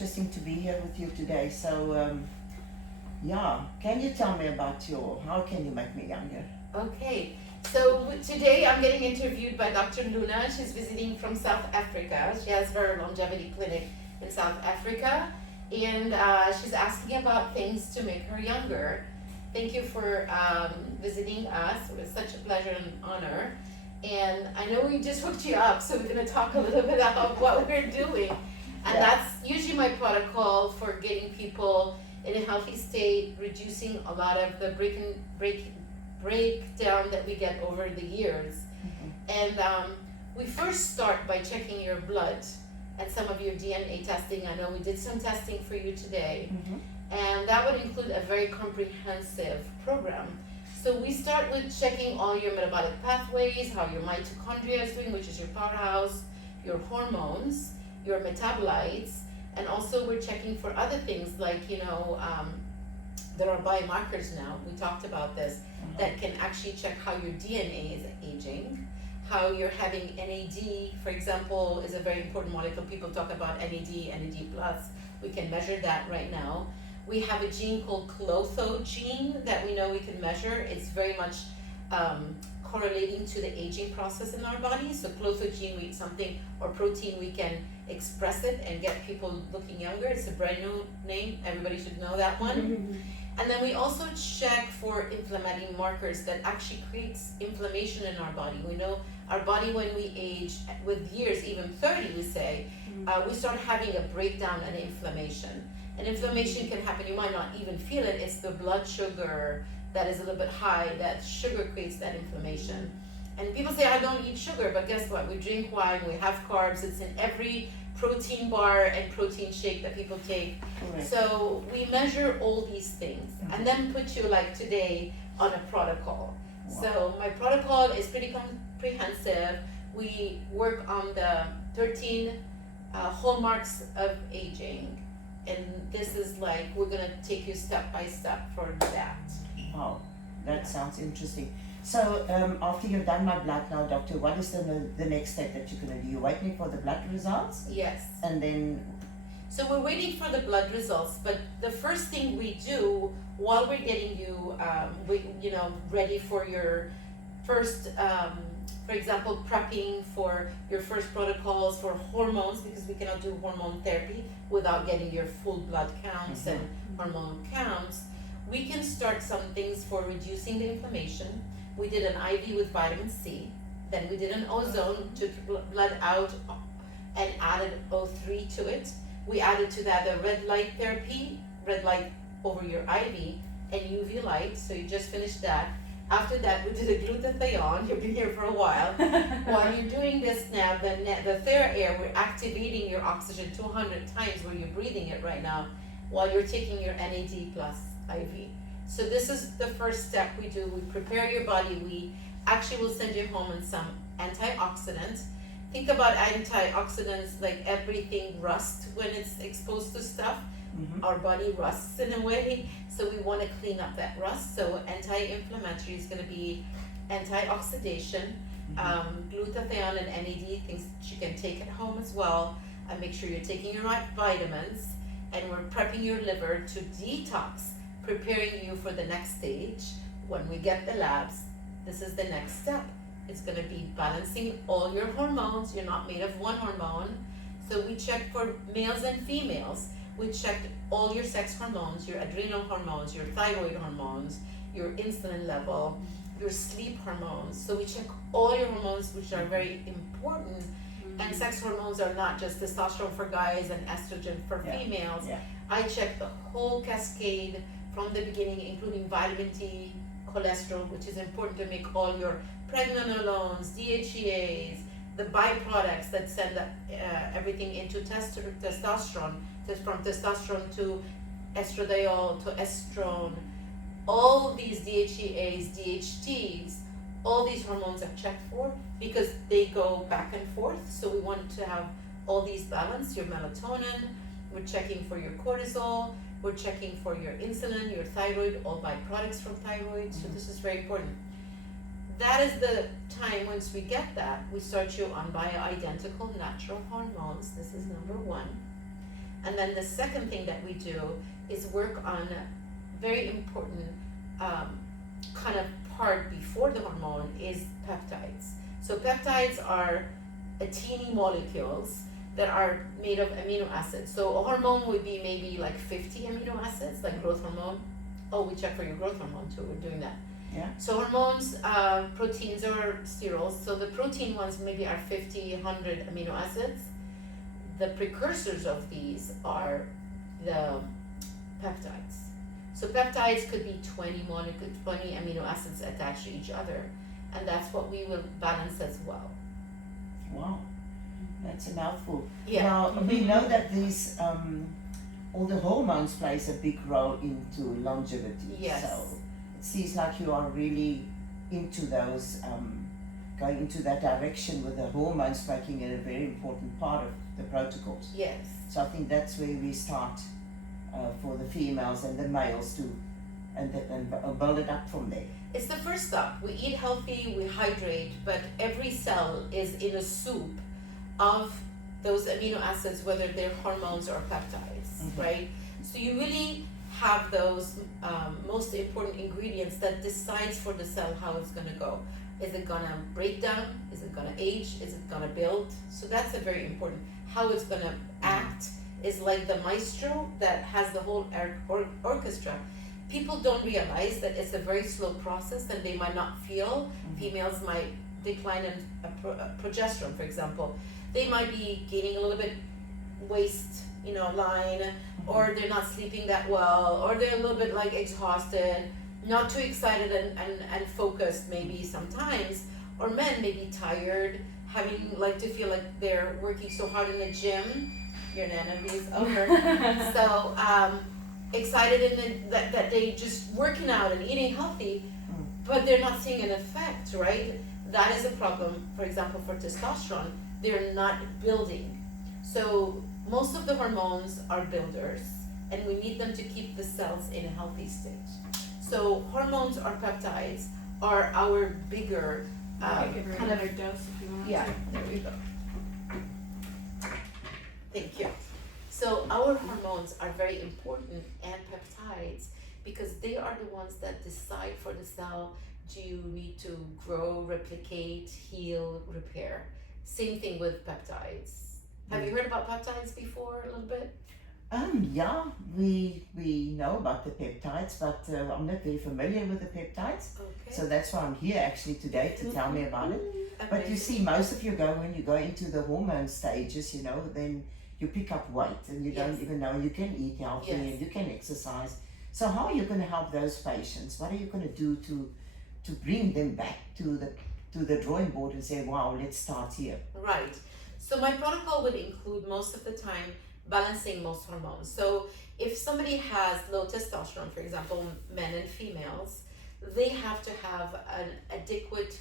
Interesting to be here with you today. So, yeah, can you tell me about how can you make me younger? Okay, so today I'm getting interviewed by Dr. Luna. She's visiting from South Africa. She has her longevity clinic in South Africa, and she's asking about things to make her younger. Thank you for visiting us. It was such a pleasure and honor. And I know we just hooked you up, so we're going to talk a little bit about what we're doing. And that's usually my protocol for getting people in a healthy state, reducing a lot of the breakdown that we get over the years. And we first start by checking your blood and some of your DNA testing. I know we did some testing for you today, and that would include a very comprehensive program. So we start with checking all your metabolic pathways, how your mitochondria is doing, which is your powerhouse, your hormones, your metabolites, and also we're checking for other things like, there are biomarkers now, we talked about this, that can actually check how your DNA is aging, how you're having NAD, for example, is a very important molecule. People talk about NAD+. We can measure that right now. We have a gene called glutathione that we know we can measure. It's very much correlating to the aging process in our body. So glutathione, something or protein, we can express it and get people looking younger. It's a brand new name. Everybody should know that one. And then we also check for inflammatory markers that actually creates inflammation in our body. We know our body, when we age with years, even 30, we say, we start having a breakdown and inflammation. And inflammation can happen, you might not even feel it. It's the blood sugar that is a little bit high. That sugar creates that inflammation. And people say, I don't eat sugar, but guess what? We drink wine, we have carbs. It's in every protein bar and protein shake that people take. So we measure all these things and then put you, like today, on a protocol. So my protocol is pretty comprehensive. We work on the 13 hallmarks of aging. And this is like, we're going to take you step by step for that. Wow, that sounds interesting. So after you've done my blood now, doctor, what is the next step that you're going to do? You're waiting for the blood results? Yes. And then? So we're waiting for the blood results, but the first thing we do while we're getting you, ready for your first, for example, prepping for your first protocols for hormones, because we cannot do hormone therapy without getting your full blood counts and hormone counts. We can start some things for reducing the inflammation. We did an IV with vitamin C. Then we did an ozone, took blood out and added O3 to it. We added to that the red light therapy, red light over your IV, and UV light. So you just finished that. After that, we did a glutathione. You've been here for a while. While you're doing this now, the TheraAir, we're activating your oxygen 200 times where you're breathing it right now, while you're taking your NAD+ IV. So this is the first step we do. We prepare your body. We actually will send you home in some antioxidants. Think about antioxidants like everything rusts when it's exposed to stuff. Our body rusts in a way, so we want to clean up that rust. So anti-inflammatory is going to be antioxidation, glutathione and NAD, things that you can take at home as well, and make sure you're taking your right vitamins. And we're prepping your liver to detox, preparing you for the next stage. When we get the labs, this is the next step. It's going to be balancing all your hormones. You're not made of one hormone. So we check for males and females. We checked all your sex hormones, your adrenal hormones, your thyroid hormones, your insulin level, your sleep hormones. So we check all your hormones, which are very important. And sex hormones are not just testosterone for guys and estrogen for females. I check the whole cascade from the beginning, including vitamin D, cholesterol, which is important to make all your pregnenolones, DHEAs, the byproducts that send everything into testosterone, from testosterone to estradiol to estrone. All these DHEAs, DHTs, all these hormones are checked for because they go back and forth. So we want to have all these balanced. Your melatonin, we're checking for your cortisol, we're checking for your insulin, your thyroid, all byproducts from thyroid. So this is very important. That is the time, once we get that, we start you on bioidentical natural hormones. This is number one. And then the second thing that we do is work on very important kind of part before the hormone is peptides. So peptides are teeny molecules that are made of amino acids. So a hormone would be maybe like 50 amino acids, like growth hormone. Oh, we check for your growth hormone too, we're doing that. Yeah. So hormones, proteins or sterols, so the protein ones maybe are 50, 100 amino acids. The precursors of these are the peptides. So peptides could be 20 amino acids attached to each other, and that's what we will balance as well. Wow, that's a mouthful. Yeah. Now, we know that these, all the hormones plays a big role into longevity. Yes. So it seems like you are really into those, going into that direction with the hormones making it a very important part of the protocols. Yes. So I think that's where we start for the females and the males too, and build it up from there. It's the first step. We eat healthy, we hydrate, but every cell is in a soup of those amino acids, whether they're hormones or peptides, right? So you really have those most important ingredients that decides for the cell how it's gonna go. Is it gonna break down? Is it gonna age? Is it gonna build? So that's a very important. How it's gonna act is like the maestro that has the whole orchestra. People don't realize that it's a very slow process and they might not feel. Females might decline in progesterone, for example. They might be gaining a little bit waist, line, or they're not sleeping that well, or they're a little bit like exhausted, not too excited and focused maybe sometimes, or men may be tired, having like to feel like they're working so hard in the gym. Your nana is over. So excited that they just working out and eating healthy, but they're not seeing an effect, right? That is a problem. For example, for testosterone, they're not building. So most of the hormones are builders, and we need them to keep the cells in a healthy state. So hormones or peptides are our bigger give her kind another of, dose if you want. yeah, there we go. Thank you. So our hormones are very important, and peptides, because they are the ones that decide for the cell, do you need to grow, replicate, heal, repair. Same thing with peptides. Have you heard about peptides before a little bit? Yeah, we know about the peptides, but I'm not very familiar with the peptides. Okay. So that's why I'm here actually today to tell me about it. But you Amazing. see, most of you when you go into the hormone stages, then you pick up weight and you don't Yes. even know you can eat healthy Yes. and you can exercise. So how are you going to help those patients? What are you going to do to bring them back to the drawing board and say, wow, let's start here? Right. So my protocol would include most of the time balancing most hormones. So if somebody has low testosterone, for example, men and females, they have to have an adequate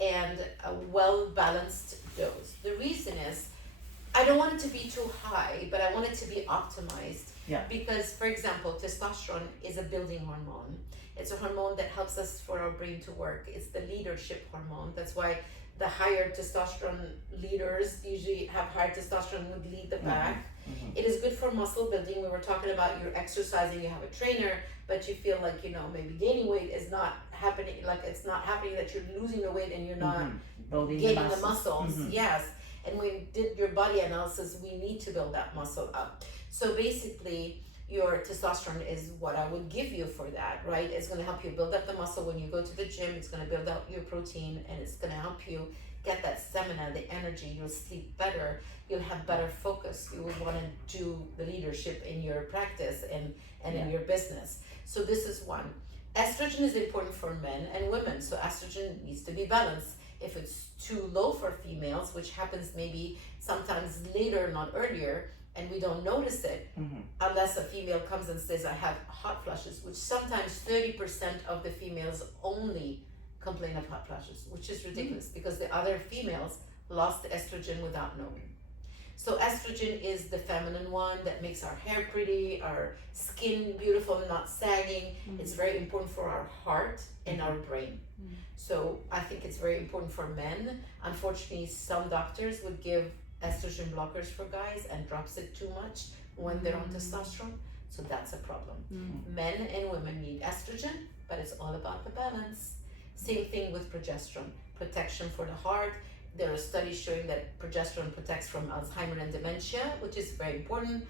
and a well-balanced dose. The reason is, I don't want it to be too high, but I want it to be optimized. Yeah. Because, for example, testosterone is a building hormone. It's a hormone that helps us for our brain to work. It's the leadership hormone. That's why the higher testosterone leaders usually have higher testosterone, would lead the pack. It is good for muscle building. We were talking about you're exercising, you have a trainer, but you feel like, maybe gaining weight is not happening, like it's not happening that you're losing the weight and you're not Building gaining the the muscles. Yes. And when we did your body analysis, we need to build that muscle up. So basically, your testosterone is what I would give you for that, right? It's going to help you build up the muscle when you go to the gym. It's going to build up your protein, and it's going to help you get that stamina, the energy. You'll sleep better. You'll have better focus. You will want to do the leadership in your practice and in your business. So this is one. Estrogen is important for men and women. So estrogen needs to be balanced. If it's too low for females, which happens maybe sometimes later, not earlier, and we don't notice it, unless a female comes and says, I have hot flushes, which sometimes 30% of the females only complain of hot flushes, which is ridiculous because the other females lost estrogen without knowing. So estrogen is the feminine one that makes our hair pretty, our skin beautiful and not sagging. It's very important for our heart and our brain. So I think it's very important for men. Unfortunately, some doctors would give estrogen blockers for guys and drops it too much, when they're on testosterone. So that's a problem. Men and women need estrogen, but it's all about the balance. Same thing with progesterone, protection for the heart. There are studies showing that progesterone protects from Alzheimer's and dementia, which is very important.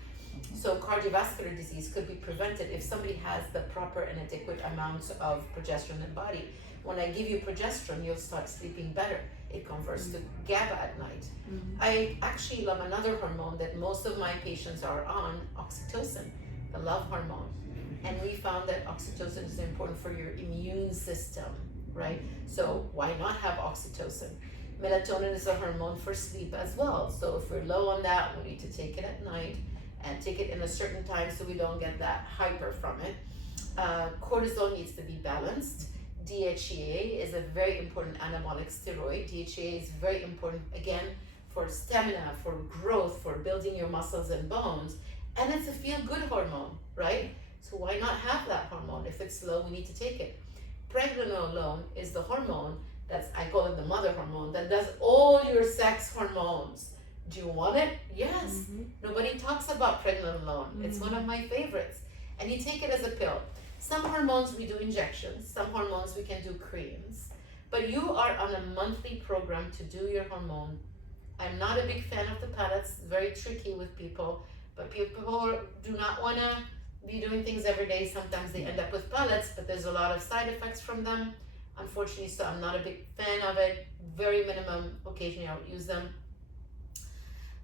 So cardiovascular disease could be prevented if somebody has the proper and adequate amounts of progesterone in the body. When I give you progesterone, you'll start sleeping better. It converts to GABA at night. I actually love another hormone that most of my patients are on, oxytocin, the love hormone. And we found that oxytocin is important for your immune system, right? So why not have oxytocin? Melatonin is a hormone for sleep as well. So if we're low on that, we need to take it at night and take it in a certain time so we don't get that hyper from it. Cortisol needs to be balanced. DHEA is a very important anabolic steroid. DHEA is very important, again, for stamina, for growth, for building your muscles and bones. And it's a feel-good hormone, right? So why not have that hormone? If it's low, we need to take it. Pregnenolone is the hormone I call it the mother hormone, that does all your sex hormones. Do you want it? Yes. Nobody talks about pregnenolone. It's one of my favorites. And you take it as a pill. Some hormones we do injections, some hormones we can do creams. But you are on a monthly program to do your hormone. I'm not a big fan of the pellets, very tricky with people, but people do not want to be doing things every day. Sometimes they end up with pellets, but there's a lot of side effects from them. Unfortunately, so I'm not a big fan of it. Very minimum, occasionally I would use them.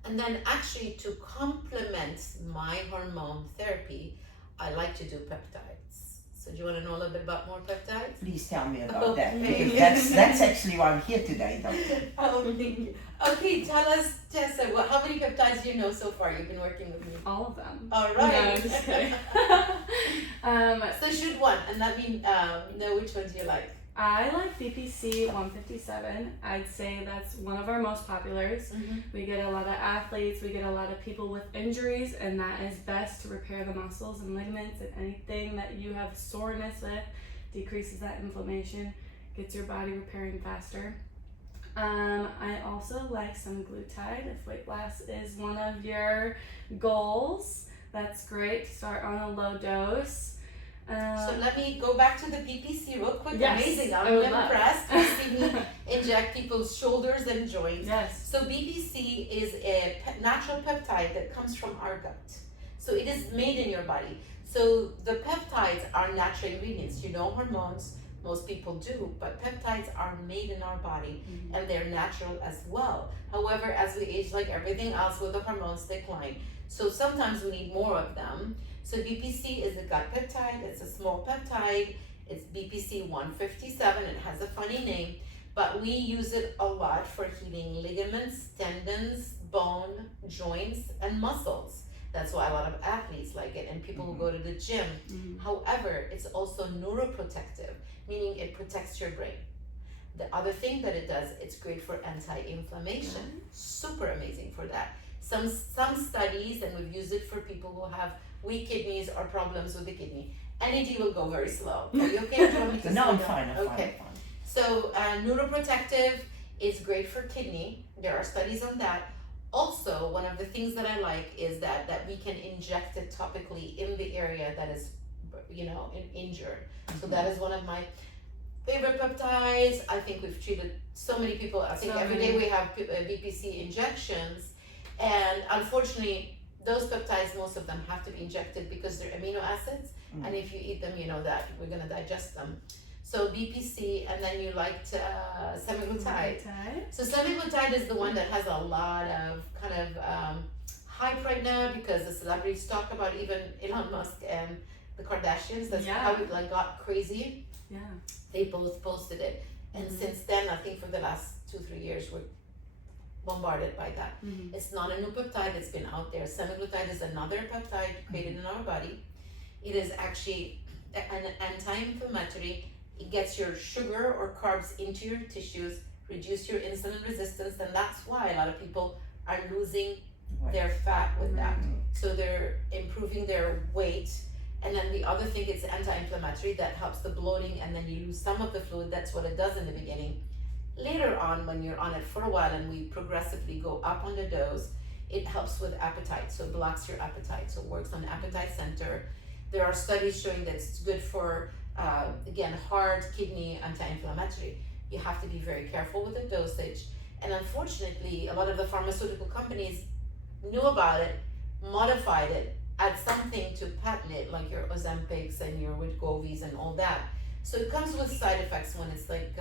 And then actually to complement my hormone therapy, I like to do peptides. So do you want to know a little bit about more peptides? Please tell me about that. Because that's actually why I'm here today, doctor. Oh, thank you. Okay, tell us, Tessa, how many peptides do you know so far? You've been working with me. All of them. All right. No, I'm just kidding. So shoot one, and let me know which one do you like. I like BPC 157. I'd say that's one of our most populars. We get a lot of athletes, we get a lot of people with injuries, and that is best to repair the muscles and ligaments and anything that you have soreness with, decreases that inflammation, gets your body repairing faster. I also like some glutide. If weight loss is one of your goals, that's great. Start on a low dose. So let me go back to the BPC real quick. Yes, Amazing. I I'm would impressed to see me inject people's shoulders and joints. Yes. So BPC is a natural peptide that comes from our gut. So it is made in your body. So the peptides are natural ingredients. You know hormones, most people do, but peptides are made in our body and they're natural as well. However, as we age, like everything else with the hormones decline. So sometimes we need more of them. So BPC is a gut peptide. It's a small peptide. It's BPC 157. It has a funny name, but we use it a lot for healing ligaments, tendons, bone, joints, and muscles. That's why a lot of athletes like it and people who go to the gym. However, it's also neuroprotective, meaning it protects your brain. The other thing that it does, it's great for anti-inflammation. Super amazing for that. Some studies, and we've used it for people who have weak kidneys or problems with the kidney. NAD will go very slow. Are you okay? Do you want me to No, slow I'm down? fine. I'm Okay. fine. So neuroprotective is great for kidney. There are studies on that. Also, one of the things that I like is that we can inject it topically in the area that is, injured. So that is one of my favorite peptides. I think we've treated so many people. I think every day we have BPC injections, and unfortunately, those peptides, most of them have to be injected because they're amino acids, and if you eat them, you know that we're gonna digest them. So BPC, and then you liked semaglutide. So semaglutide is the one that has a lot of kind of hype right now because the celebrities talk about, even Elon Musk and the Kardashians. That's how it got crazy. Yeah. They both posted it, and since then, I think for the last 2-3 years, we're bombarded by that. It's not a new peptide, it's been out there. Semaglutide is another peptide created in our body. It is actually an anti-inflammatory. It gets your sugar or carbs into your tissues, reduce your insulin resistance, and that's why a lot of people are losing their fat with that. So they're improving their weight. And then the other thing, it's anti-inflammatory, that helps the bloating, and then you lose some of the fluid. That's what it does in the beginning. Later on, when you're on it for a while and we progressively go up on the dose, it helps with appetite, so it blocks your appetite, so it works on the appetite center. There are studies showing that it's good for, again, heart, kidney, anti-inflammatory. You have to be very careful with the dosage. And unfortunately, a lot of the pharmaceutical companies knew about it, modified it, add something to patent it, like your Ozempics and your Wegovy's and all that. So it comes with side effects when it's like